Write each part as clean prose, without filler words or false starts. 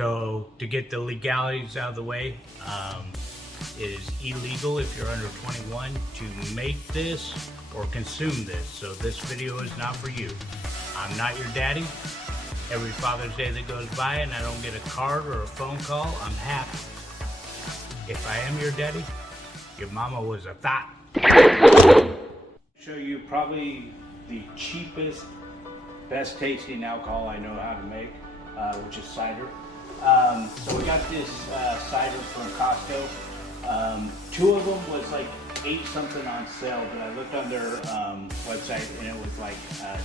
So to get the legalities out of the way, it is illegal if you're under 21 to make this or consume this. So this video is not for you. I'm not your daddy. Every Father's Day that goes by and I don't get a card or a phone call, I'm happy. If I am your daddy, your mama was a thought. Show you probably the cheapest, best tasting alcohol I know how to make, which is cider. So we got this cider from Costco. Two of them was like 8 something on sale, but I looked on their website and it was like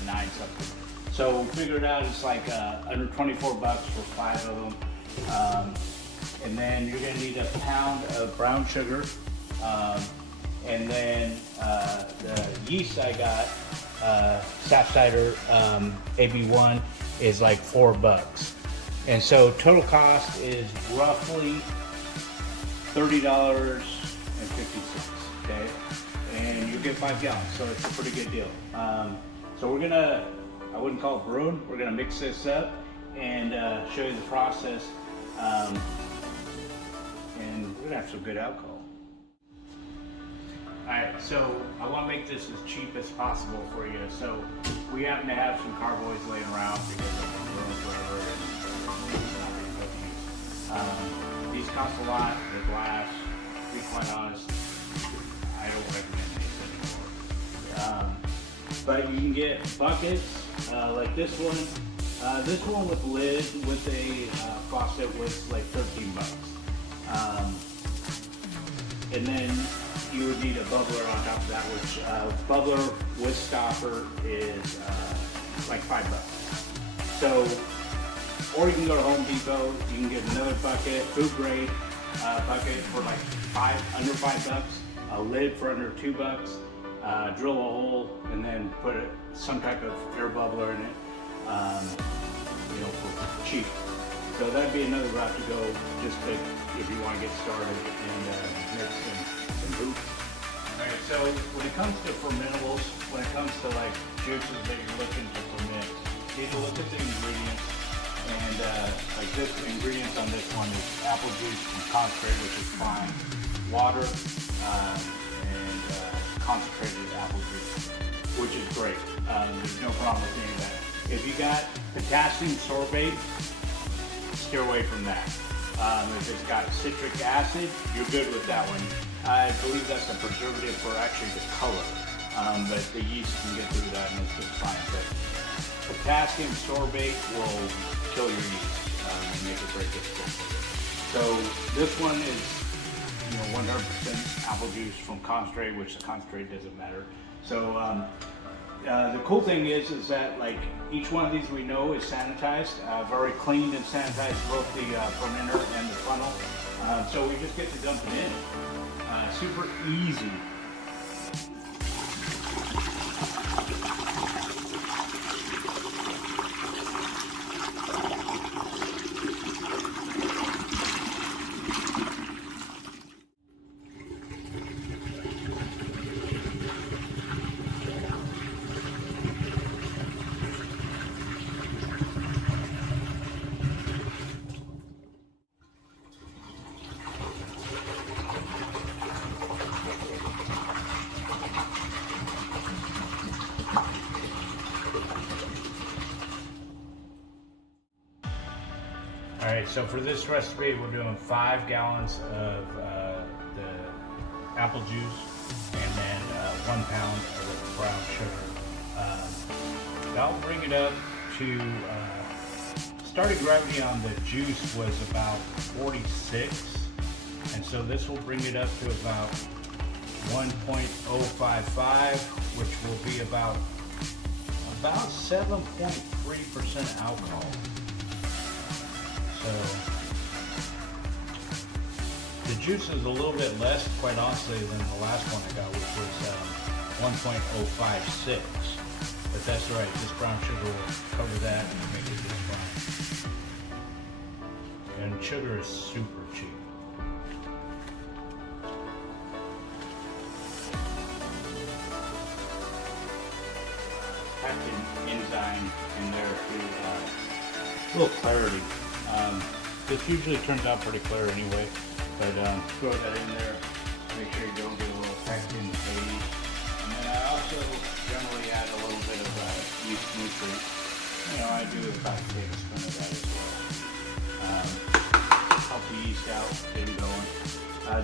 9 something. So we figured out it's like under 24 bucks for 5 of them. And then you're gonna need a pound of brown sugar. And then the yeast I got, SafCider AB-1, is like 4 bucks. And so total cost is roughly $30.50, okay? And you get 5 gallons, so it's a pretty good deal. So we're gonna, I wouldn't call it brewing, we're gonna mix this up and show you the process. And we're gonna have some good alcohol. Alright, so I want to make this as cheap as possible for you. So we happen to have some carboys laying around because of the room, whatever, and these cost a lot, they're glass. To be quite honest, I don't recommend these anymore. But you can get buckets like this one. This one with lid with a faucet was like 13 bucks. And then you would need a bubbler on top of that, which bubbler with stopper is like 5 bucks. So, or you can go to Home Depot, you can get another bucket, food grade bucket for like under 5 bucks, a lid for under 2 bucks, drill a hole and then put some type of air bubbler in it, you know, for cheap. So that'd be another route to go, just to, if you want to get started and make some hoops. Alright, so when it comes to fermentables, when it comes to like juices that you're looking to ferment, you need to look at the ingredients. And like this, the ingredients on this one is apple juice and concentrate, which is fine, water, and concentrated apple juice, which is great. There's no problem with any of that. If you got potassium sorbate, steer away from that. If it's got citric acid, you're good with that one. I believe that's a preservative for actually the color, but the yeast can get through that and it's just fine. But potassium sorbate will kill your yeast and make it very difficult. So this one is, you know, 100% apple juice from concentrate, which the concentrate doesn't matter. So the cool thing is that like each one of these we know is sanitized. I've already cleaned and sanitized both the fermenter and the funnel. So we just get to dump it in. Super easy. Alright, so for this recipe we're doing 5 gallons of the apple juice and then 1 pound of brown sugar. That'll bring it up to, starting gravity on the juice was about 46, and so this will bring it up to about 1.055, which will be about 7.3% alcohol. So the juice is a little bit less, quite honestly, than the last one I got, which was 1.056. But that's right, this brown sugar will cover that and make it just fine. And sugar is super cheap. Pectic enzyme in there to a little clarity. This usually turns out pretty clear anyway, but throw that in there. Make sure you don't get a little pectin and yeast. And then I also generally add a little bit of yeast nutrient. You know, I do about a tablespoon of that as well. Help the yeast out, get it going.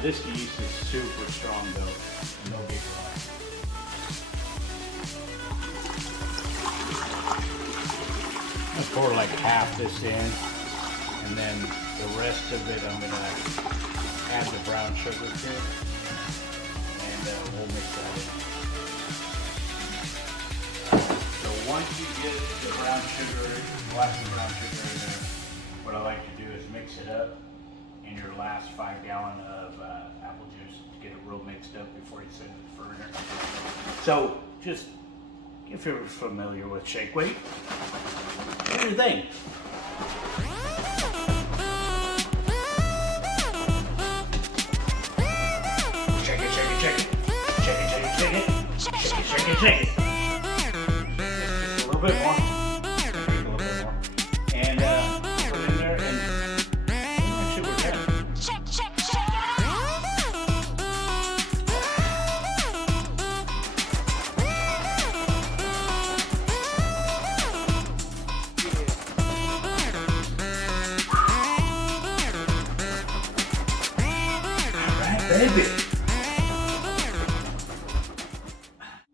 This yeast is super strong though, and they'll get dry. I'm gonna pour like half this in, and then the rest of it I'm gonna add the brown sugar to it, and we'll mix that in. So once you get the brown sugar, glass of brown sugar in there, what I like to do is mix it up in your last 5 gallon of apple juice to get it real mixed up before you send it to the fermenter. So just, if you're familiar with shake weight, do your thing. Shake it, shake it, shake it. Shake it, shake it, shake it. Shake it, shake it, shake it. Just a little bit more. A little bit more. And put it in there and actually we're done. Shake, shake, shake it. Baby.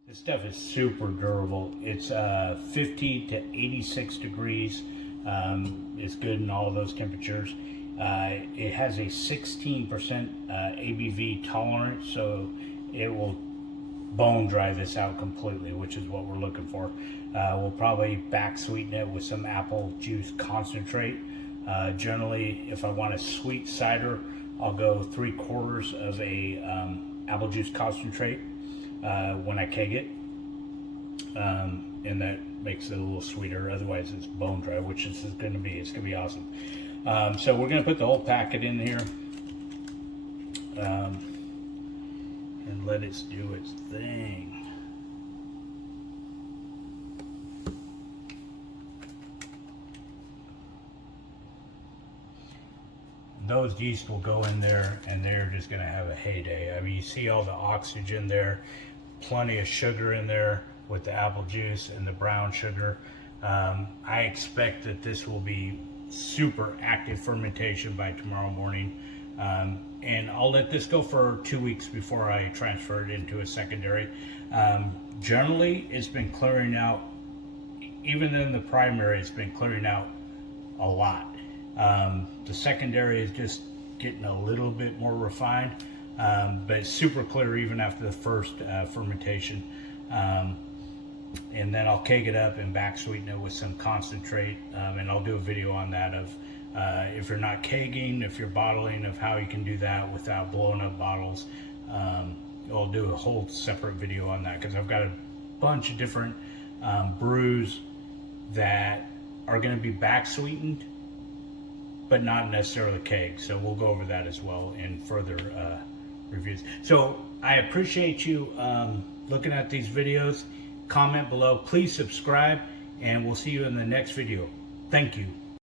This stuff is super durable. It's 50 to 86 degrees. It's good in all of those temperatures. It has a 16% ABV tolerance, so it will bone dry this out completely, which is what we're looking for. We'll probably back sweeten it with some apple juice concentrate. Generally, if I want a sweet cider, I'll go 3/4 of a apple juice concentrate when I keg it, and that makes it a little sweeter. Otherwise, it's bone dry, which this is going to be. It's going to be awesome. So we're going to put the whole packet in here and let it do its thing. Those yeast will go in there and they're just going to have a heyday. I mean, you see all the oxygen there, plenty of sugar in there with the apple juice and the brown sugar. I expect that this will be super active fermentation by tomorrow morning. And I'll let this go for 2 weeks before I transfer it into a secondary. Generally, it's been clearing out, even in the primary, it's been clearing out a lot. The secondary is just getting a little bit more refined, but it's super clear even after the first fermentation. And then I'll keg it up and back sweeten it with some concentrate, and I'll do a video on that of if you're not kegging, if you're bottling, of how you can do that without blowing up bottles. I'll do a whole separate video on that because I've got a bunch of different brews that are going to be back sweetened but not necessarily keg. So we'll go over that as well in further reviews. So I appreciate you looking at these videos. Comment below, please subscribe, and we'll see you in the next video. Thank you.